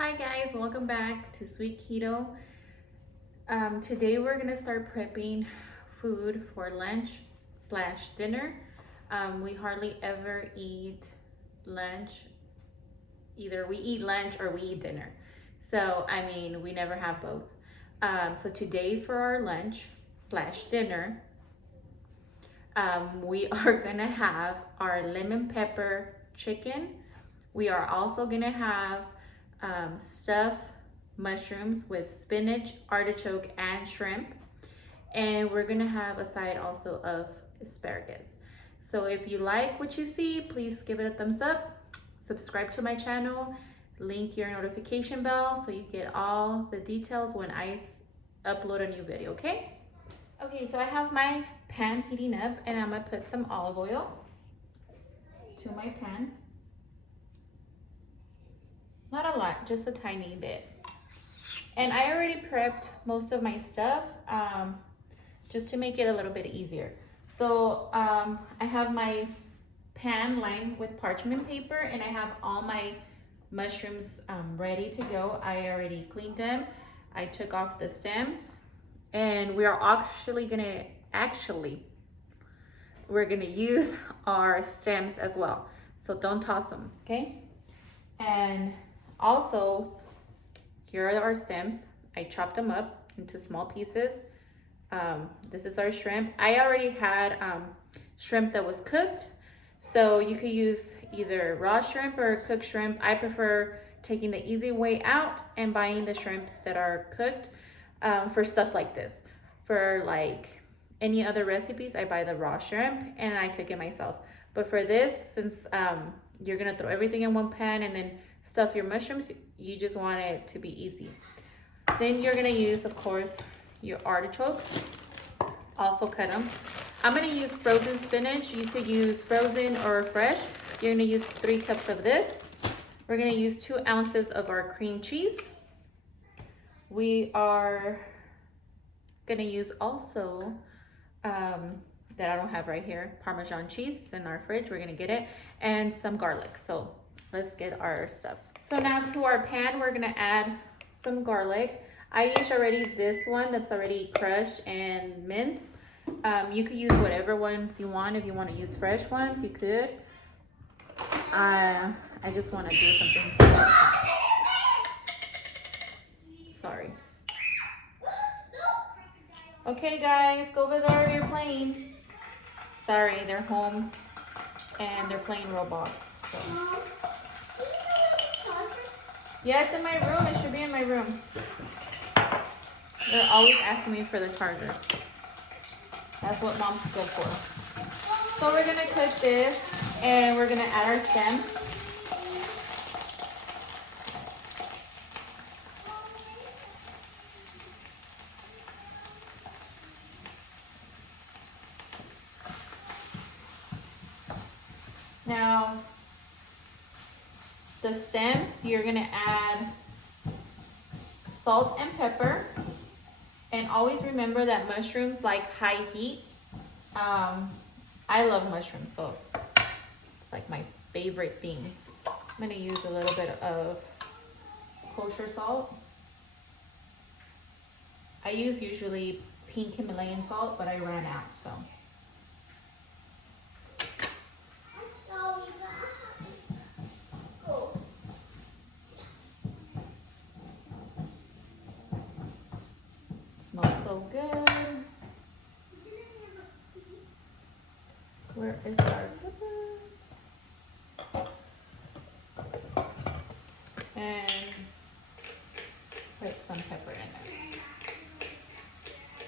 Hi guys, welcome back to Sweet Keto. Today we're gonna start prepping food for lunch slash dinner. We hardly ever eat lunch. Either we eat lunch or we eat dinner. So, we never have both. So today for our lunch slash dinner, we are gonna have our lemon pepper chicken. We are also gonna have stuffed mushrooms with spinach, artichoke, and shrimp. And we're gonna have a side also of asparagus. So if you like what you see, please give it a thumbs up, subscribe to my channel, link your notification bell so you get all the details when I upload a new video, okay? Okay, so I have my pan heating up and I'm gonna put some olive oil to my pan. Not a lot, just a tiny bit. And I already prepped most of my stuff just to make it a little bit easier. So I have my pan lined with parchment paper and I have all my mushrooms ready to go. I already cleaned them. I took off the stems and we are we're gonna use our stems as well. So don't toss them, okay? And also, here are our stems. I chopped them up into small pieces. This is our shrimp. I already had shrimp that was cooked. So you could use either raw shrimp or cooked shrimp. I prefer taking the easy way out and buying the shrimps that are cooked for stuff like this. For like any other recipes, I buy the raw shrimp and I cook it myself. But for this, since you're gonna throw everything in one pan and then stuff your mushrooms, you just want it to be easy. Then you're gonna use, of course, your artichokes. Also cut them. I'm gonna use frozen spinach. You could use frozen or fresh. You're gonna use 3 cups of this. We're gonna use 2 ounces of our cream cheese. We are gonna use also, that I don't have right here, Parmesan cheese. It's in our fridge, we're gonna get it, and some garlic. So let's get our stuff. So now to our pan, we're gonna add some garlic. I use already this one that's already crushed and minced. You could use whatever ones you want. If you want to use fresh ones, you could. I just want to do something. Sorry. Okay guys, go over there, you're playing. Sorry, they're home and they're playing Roblox. So. Yeah, it's in my room. It should be in my room. They're always asking me for the chargers. That's what moms go for. So we're gonna cook this and we're gonna add our stem. Now, the stems, you're gonna add salt and pepper. And always remember that mushrooms like high heat. I love mushrooms, so it's like my favorite thing. I'm gonna use a little bit of kosher salt. I use usually pink Himalayan salt, but I ran out, so. Smells so good. Where is our pepper? And put some pepper in there.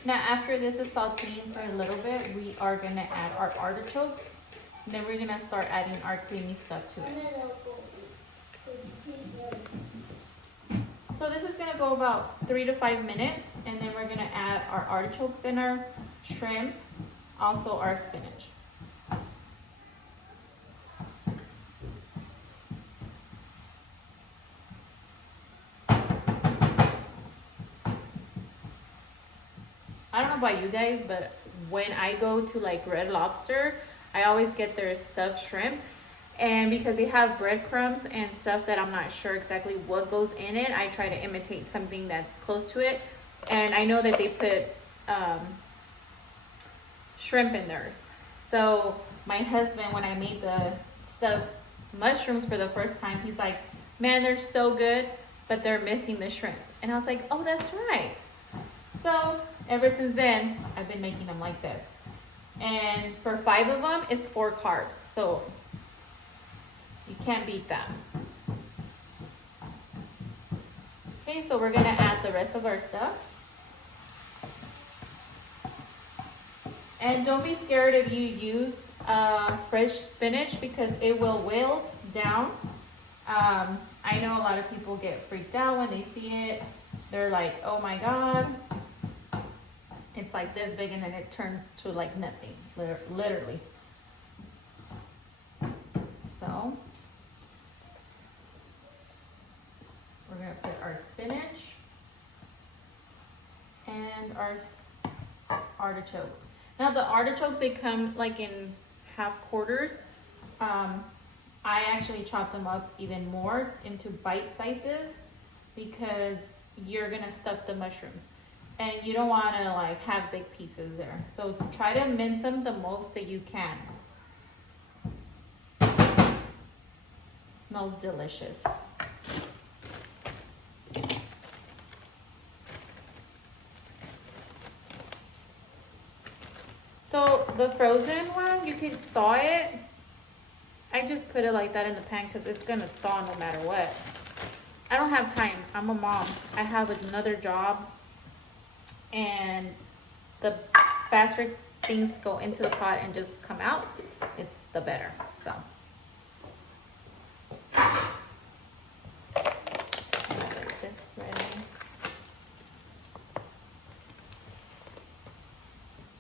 Now after this is sauteing for a little bit, we are gonna add our artichokes. And then we're gonna start adding our creamy stuff to it. So this is gonna go about 3 to 5 minutes, and then we're gonna add our artichokes and our shrimp, also our spinach. I don't know about you guys, but when I go to like Red Lobster, I always get their stuffed shrimp. And because they have breadcrumbs and stuff that I'm not sure exactly what goes in it, I try to imitate something that's close to it. And I know that they put shrimp in theirs. So my husband, when I made the stuffed mushrooms for the first time, he's like, man, they're so good, but they're missing the shrimp. And I was like, oh, that's right. So ever since then, I've been making them like this. And for 5 of them, it's 4 carbs. So you can't beat that. Okay, so we're gonna add the rest of our stuff. And don't be scared if you use fresh spinach because it will wilt down. I know a lot of people get freaked out when they see it. They're like, oh my God. It's like this big and then it turns to like nothing, literally. So we're gonna put our spinach and our artichokes. Now the artichokes, they come like in half quarters. I actually chop them up even more into bite sizes because you're gonna stuff the mushrooms. And you don't wanna like have big pieces there. So try to mince them the most that you can. Smells delicious. So the frozen one, you can thaw it. I just put it like that in the pan because it's gonna thaw no matter what. I don't have time, I'm a mom. I have another job. And the faster things go into the pot and just come out, it's the better, so. Get this ready.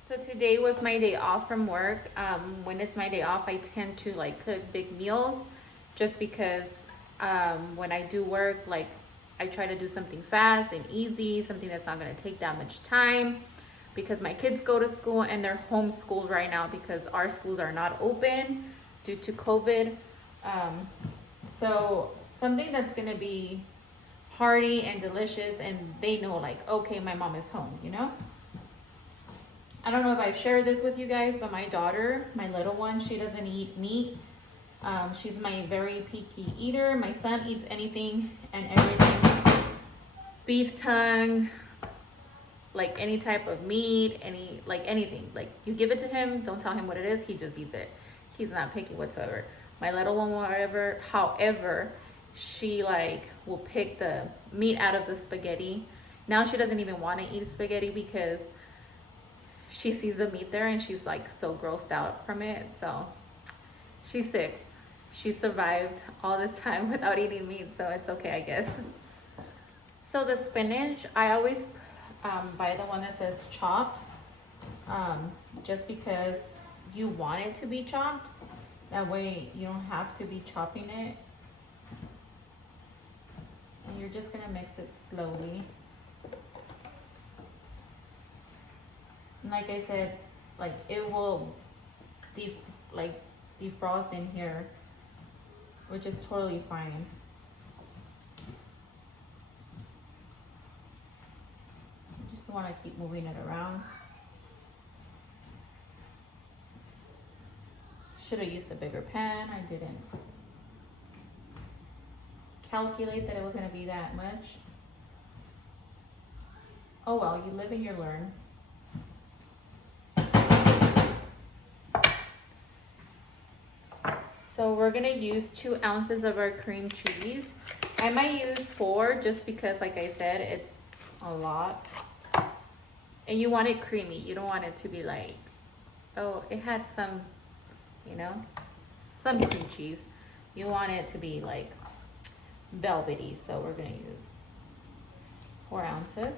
So today was my day off from work. When it's my day off, I tend to like cook big meals just because when I do work, like I try to do something fast and easy, something that's not gonna take that much time because my kids go to school and they're homeschooled right now because our schools are not open due to COVID. So something that's gonna be hearty and delicious and they know like, okay, my mom is home, you know? I don't know if I've shared this with you guys, but my daughter, my little one, she doesn't eat meat. She's my very picky eater. My son eats anything and everything. Beef tongue, like any type of meat, anything. Like you give it to him, don't tell him what it is, he just eats it. He's not picky whatsoever. My little one, whatever, however, she like will pick the meat out of the spaghetti. Now she doesn't even want to eat spaghetti because she sees the meat there and she's like so grossed out from it. So she's 6. She survived all this time without eating meat, so it's okay, I guess. So the spinach, I always buy the one that says chopped, just because you want it to be chopped. That way you don't have to be chopping it. And you're just gonna mix it slowly. And like I said, like it will defrost in here, which is totally fine. Just want to keep moving it around. Should have used a bigger pan. I didn't calculate that it was going to be that much. Oh well, you live and you learn. So we're gonna use 2 ounces of our cream cheese. I might use 4 just because, like I said, it's a lot. And you want it creamy. You don't want it to be like, oh, it had some, you know, some cream cheese. You want it to be like velvety. So we're gonna use 4 ounces.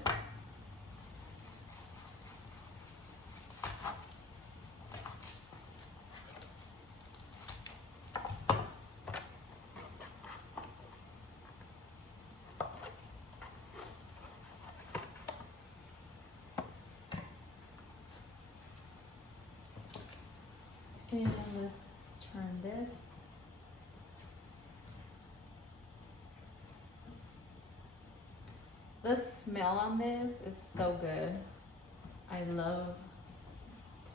And let's turn this The smell on this is so good. I love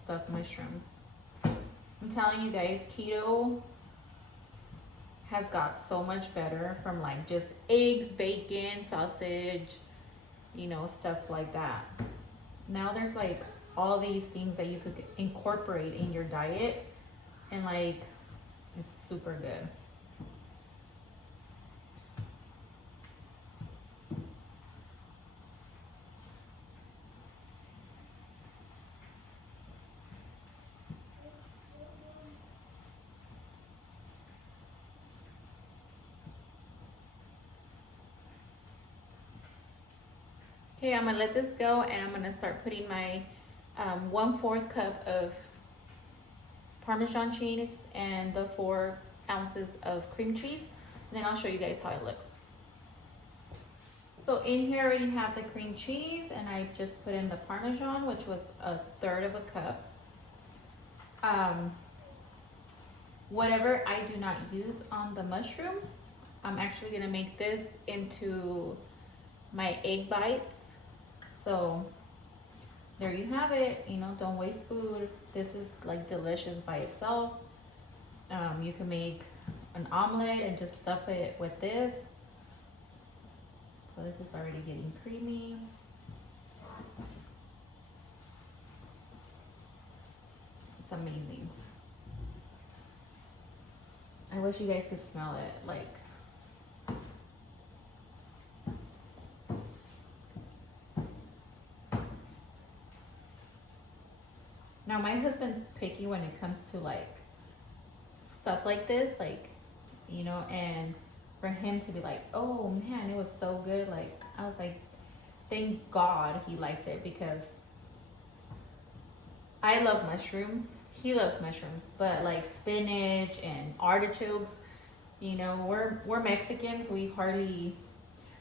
stuffed mushrooms. I'm telling you guys, keto has got so much better from like just eggs, bacon, sausage, you know, stuff like that. Now there's like all these things that you could incorporate in your diet, and like it's super good. Okay, I'm gonna let this go, and I'm gonna start putting my 1/4 cup of Parmesan cheese and the 4 ounces of cream cheese, and then I'll show you guys how it looks. So in here I already have the cream cheese, and I just put in the Parmesan, which was 1/3 of a cup. Whatever I do not use on the mushrooms, I'm actually gonna make this into my egg bites. So there you have it. You know, don't waste food. This is like delicious by itself. You can make an omelet and just stuff it with this. So this is already getting creamy. It's amazing. I wish you guys could smell it. Like, now my husband's picky when it comes to like stuff like this, like, you know, and for him to be like, oh man, it was so good. Like, I was like, thank God he liked it, because I love mushrooms. He loves mushrooms, but like spinach and artichokes, you know, we're Mexicans. We hardly,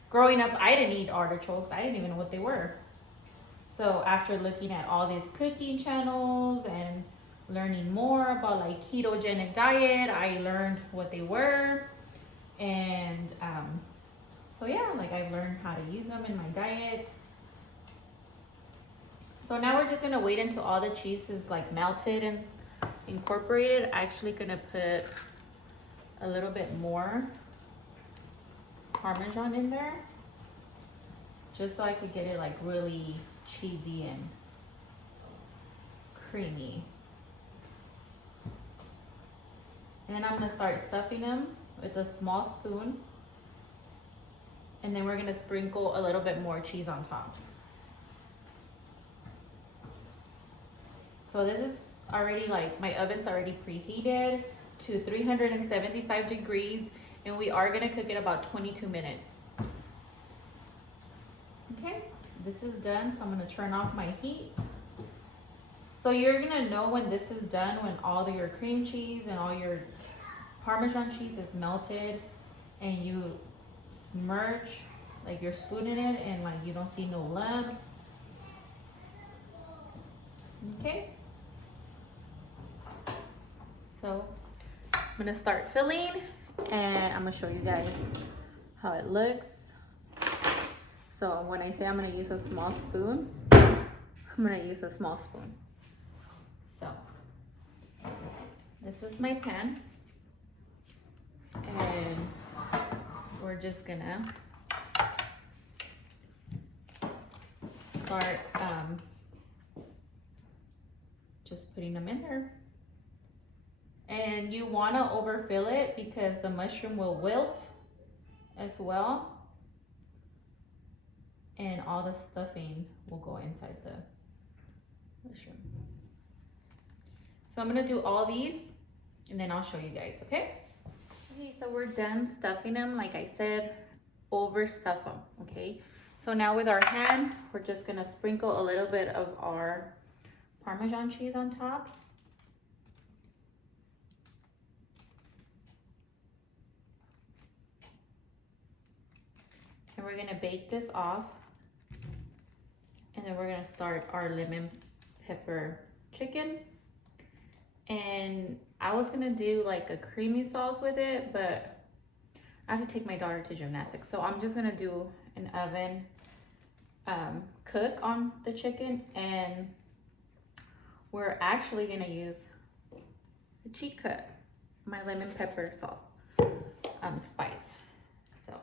growing up, I didn't eat artichokes. I didn't even know what they were. So after looking at all these cooking channels and learning more about like ketogenic diet, I learned what they were. And so yeah, like I've learned how to use them in my diet. So now we're just gonna wait until all the cheese is like melted and incorporated. I'm actually gonna put a little bit more Parmesan in there, just so I could get it like really cheesy and creamy. And then I'm gonna start stuffing them with a small spoon, and then we're gonna sprinkle a little bit more cheese on top. So this is already like, my oven's already preheated to 375 degrees, and we are gonna cook it about 22 minutes. Okay, this is done, so I'm gonna turn off my heat. So you're gonna know when this is done when all of your cream cheese and all your Parmesan cheese is melted, and you submerge like your spoon in it, and like you don't see no lumps. Okay. So I'm gonna start filling, and I'm gonna show you guys how it looks. So when I say I'm gonna use a small spoon, I'm gonna use a small spoon. So this is my pan, and we're just gonna start just putting them in there. And you want to overfill it because the mushroom will wilt as well, and all the stuffing will go inside the mushroom. So I'm going to do all these, and then I'll show you guys, okay? Okay, so we're done stuffing them. Like I said, overstuff them, okay? So now with our hand, we're just going to sprinkle a little bit of our Parmesan cheese on top. And we're gonna bake this off, and then we're gonna start our lemon pepper chicken. And I was gonna do like a creamy sauce with it, but I have to take my daughter to gymnastics, so I'm just gonna do an oven cook on the chicken, and we're actually gonna use the cheat cut, my lemon pepper sauce spice. So,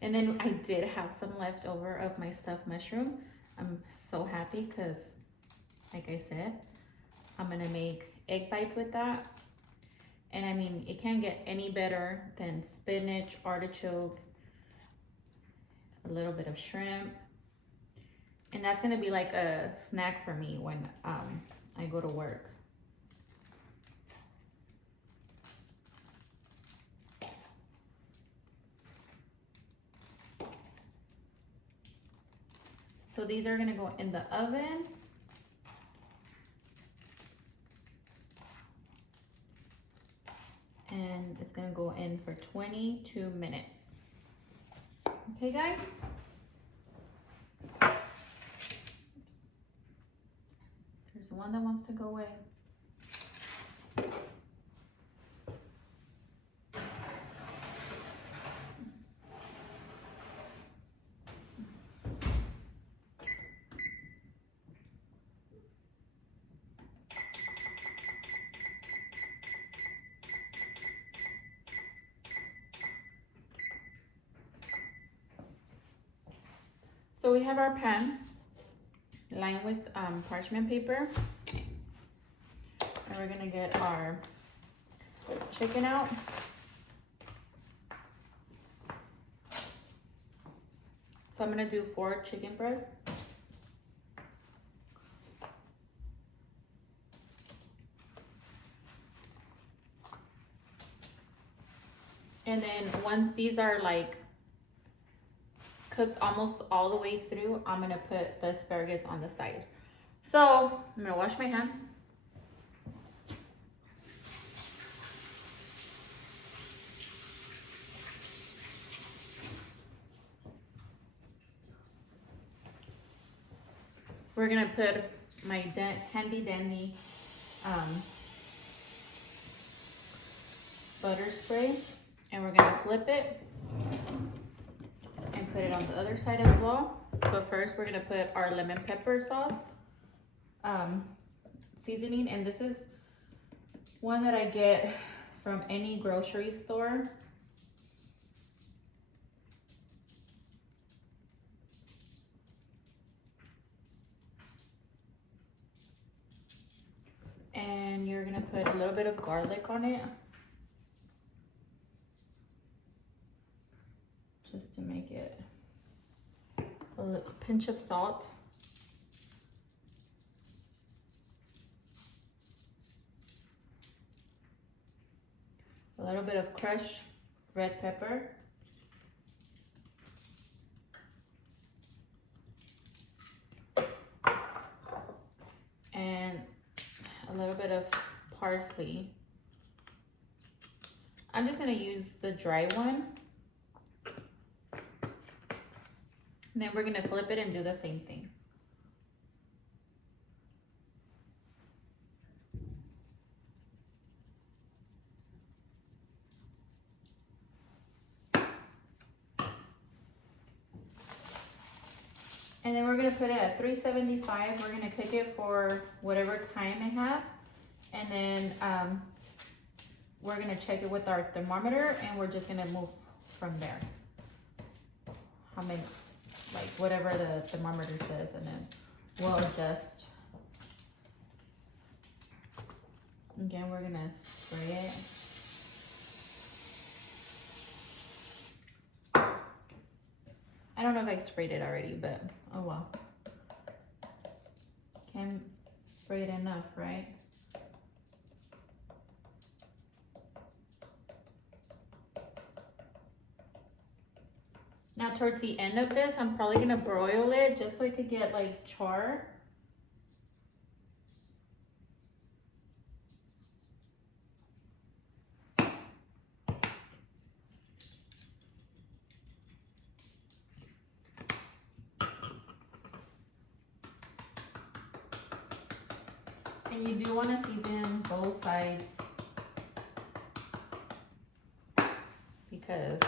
and then I did have some leftover of my stuffed mushroom. I'm so happy because, like I said, I'm gonna make egg bites with that. And I mean, it can't get any better than spinach, artichoke, a little bit of shrimp. And that's gonna be like a snack for me when I go to work. So these are gonna go in the oven. And it's gonna go in for 22 minutes. Okay, guys? There's one that wants to go away. So we have our pan lined with parchment paper. And we're gonna get our chicken out. So I'm gonna do 4 chicken breasts. And then once these are like cooked almost all the way through, I'm gonna put the asparagus on the side. So I'm gonna wash my hands. We're gonna put my handy dandy butter spray, and we're gonna flip it and put it on the other side as well. But first we're gonna put our lemon pepper sauce seasoning, and this is one that I get from any grocery store. And you're gonna put a little bit of garlic on it, just to make it a little pinch of salt. A little bit of crushed red pepper. And a little bit of parsley. I'm just gonna use the dry one. And then we're gonna flip it and do the same thing. And then we're gonna put it at 375. We're gonna cook it for whatever time it has. And then we're gonna check it with our thermometer, and we're just gonna move from there. How many, like whatever the thermometer says, and then we'll adjust. Again, we're gonna spray it. I don't know if I sprayed it already, but oh well. Can't spray it enough, right? Now towards the end of this, I'm probably gonna broil it just so I could get like char. And you do want to season both sides because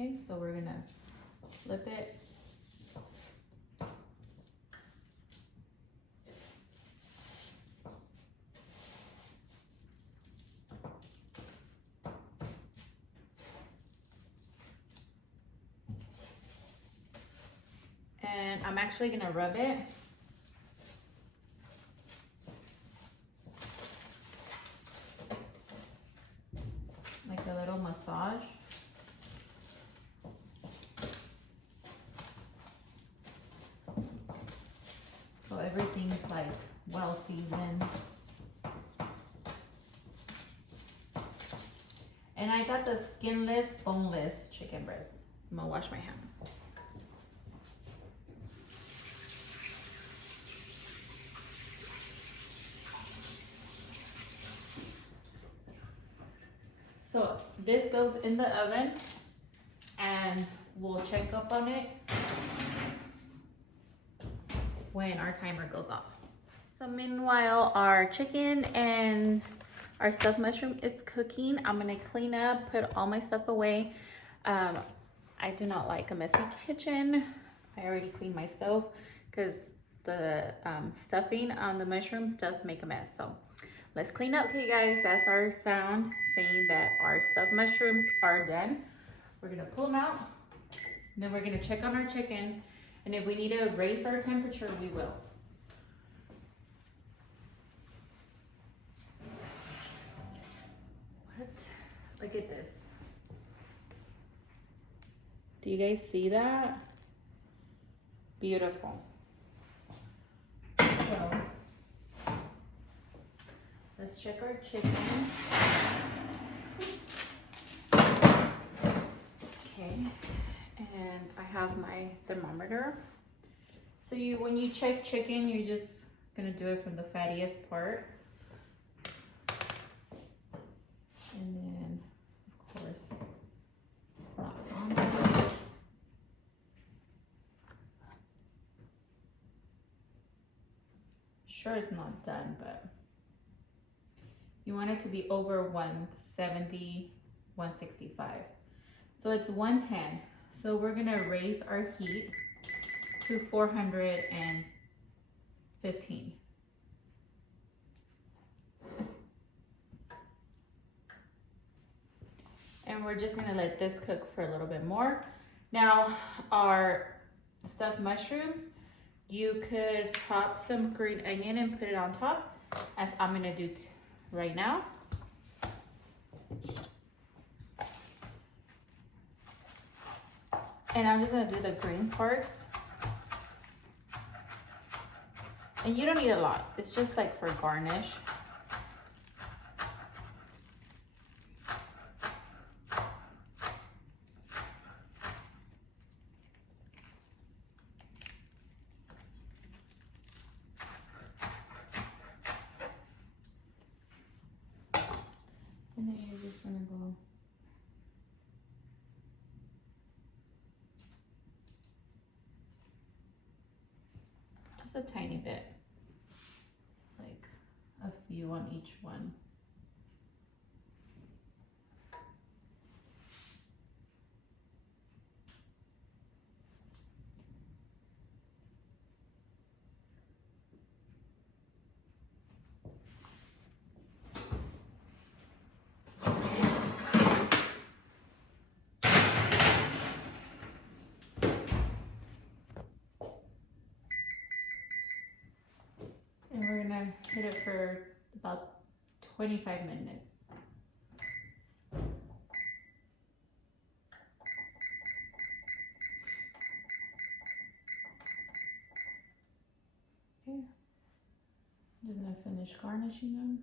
Okay, so we're gonna flip it. And I'm actually gonna rub it. Like a little massage. So everything's like well seasoned. And I got the skinless, boneless chicken breast. I'm gonna wash my hands. So this goes in the oven and we'll check up on it when our timer goes off. So meanwhile, our chicken and our stuffed mushroom is cooking. I'm gonna clean up, put all my stuff away. I do not like a messy kitchen. I already cleaned my stove because the stuffing on the mushrooms does make a mess. So let's clean up. Okay guys, that's our sound saying that our stuffed mushrooms are done. We're gonna pull them out. Then we're gonna check on our chicken. And if we need to raise our temperature, we will. What? Look at this. Do you guys see that? Beautiful. So, let's check our chicken. Okay, and I have my thermometer. So when you check chicken, you're just gonna do it from the fattiest part. And then, of course, it's not on there. Sure, it's not done, but you want it to be over 170, 165. So it's 110. So we're gonna raise our heat to 415. And we're just gonna let this cook for a little bit more. Now, our stuffed mushrooms, you could chop some green onion and put it on top, as I'm gonna do right now. And I'm just gonna do the green parts. And you don't need a lot, it's just like for garnish. And then you're just gonna go just a tiny bit, like a few on each one. And we're gonna hit it for about 25 minutes. Okay, I'm just gonna finish garnishing them.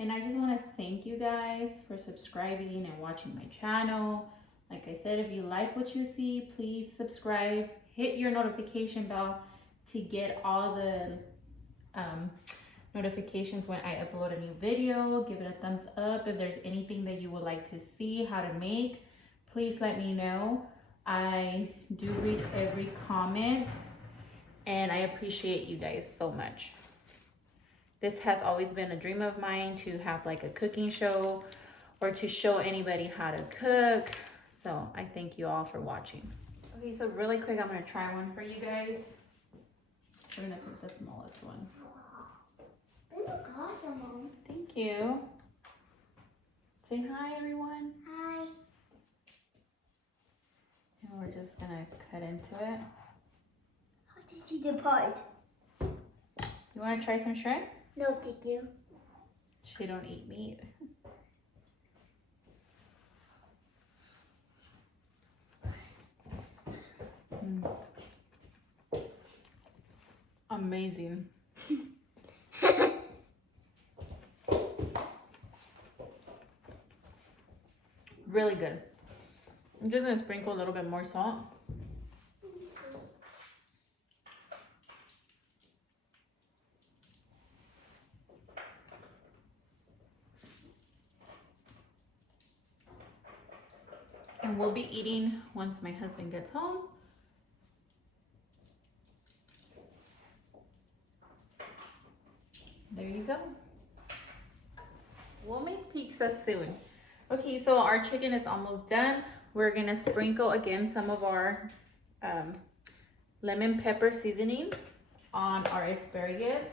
And I just want to thank you guys for subscribing and watching my channel. Like I said, if you like what you see, please subscribe, hit your notification bell to get all the notifications when I upload a new video. Give it a thumbs up. If there's anything that you would like to see how to make, please let me know. I do read every comment and I appreciate you guys so much. This has always been a dream of mine to have like a cooking show or to show anybody how to cook. So I thank you all for watching. Okay, so really quick, I'm gonna try one for you guys. We're gonna pick the smallest one. They look awesome, Mom. Thank you. Say hi, everyone. Hi. And we're just gonna cut into it. How to see the part? You wanna try some shrimp? No, thank you. She don't eat meat. Amazing. Really good. I'm just gonna sprinkle a little bit more salt. And we'll be eating once my husband gets home. There you go. We'll make pizza soon. Okay, so our chicken is almost done. We're gonna sprinkle again some of our lemon pepper seasoning on our asparagus.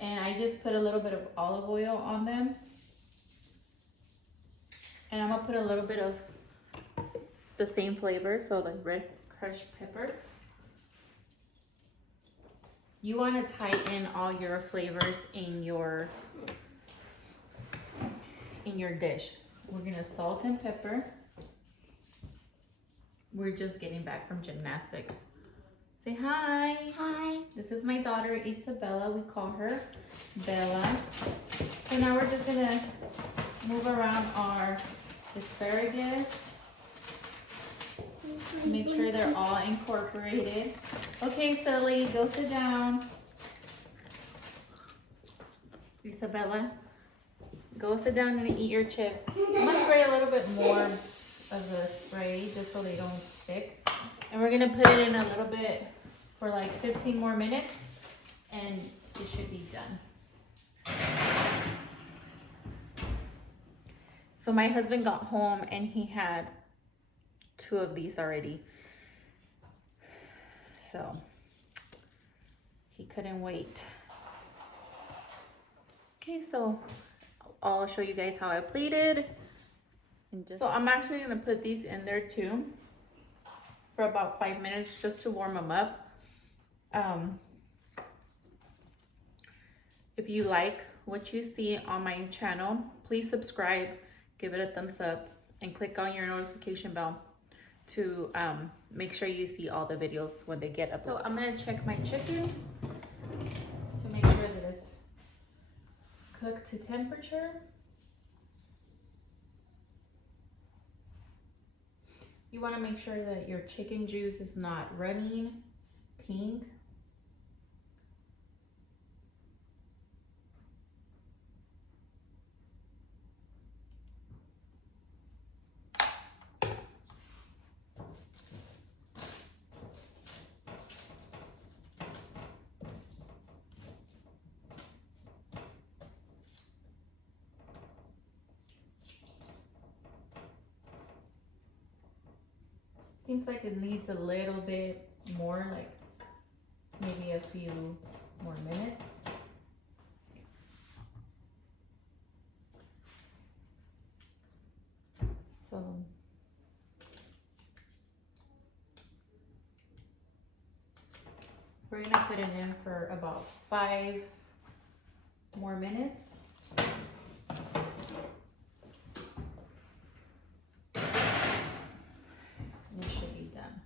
And I just put a little bit of olive oil on them. And I'm gonna put a little bit of the same flavor, so the red crushed peppers. You want to tie in all your flavors in your dish. We're gonna salt and pepper. We're just getting back from gymnastics. Say hi. Hi. This is my daughter Isabella. We call her Bella. So now we're just gonna move around our asparagus. Make sure they're all incorporated. Okay, Sully, go sit down. Isabella, go sit down and eat your chips. I'm gonna spray a little bit more of the spray just so they don't stick. And we're gonna put it in a little bit for like 15 more minutes and it should be done. So my husband got home and he had 2 of these already. So he couldn't wait. Okay, so I'll show you guys how I plated. So I'm actually gonna put these in there too for about 5 minutes just to warm them up. If you like what you see on my channel, please subscribe, give it a thumbs up, and click on your notification bell to make sure you see all the videos when they get uploaded. So I'm gonna check my chicken to make sure that it's cooked to temperature. You wanna make sure that your chicken juice is not running pink. Seems like it needs a little bit more, like maybe a few more minutes. So we're gonna put it in for about 5 more minutes. It should be done.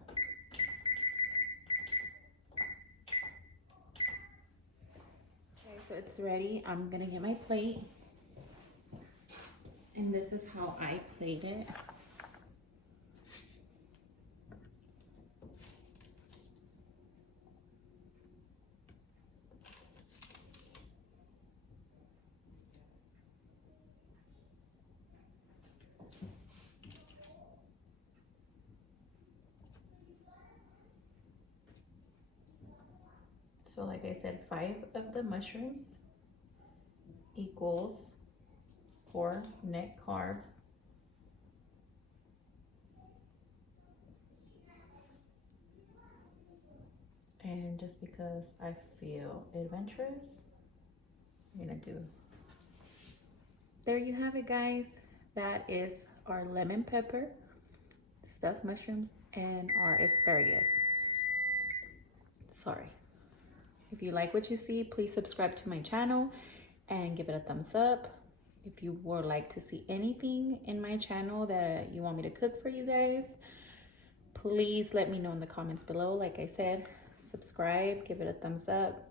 Okay, so it's ready. I'm gonna get my plate. And this is how I plate it. So like I said, 5 of the mushrooms equals 4 net carbs. And just because I feel adventurous, I'm gonna do. There you have it, guys. That is our lemon pepper, stuffed mushrooms, and our asparagus. Sorry. If you like what you see, please subscribe to my channel and give it a thumbs up. If you would like to see anything in my channel that you want me to cook for you guys, please let me know in the comments below. Like I said, subscribe, give it a thumbs up,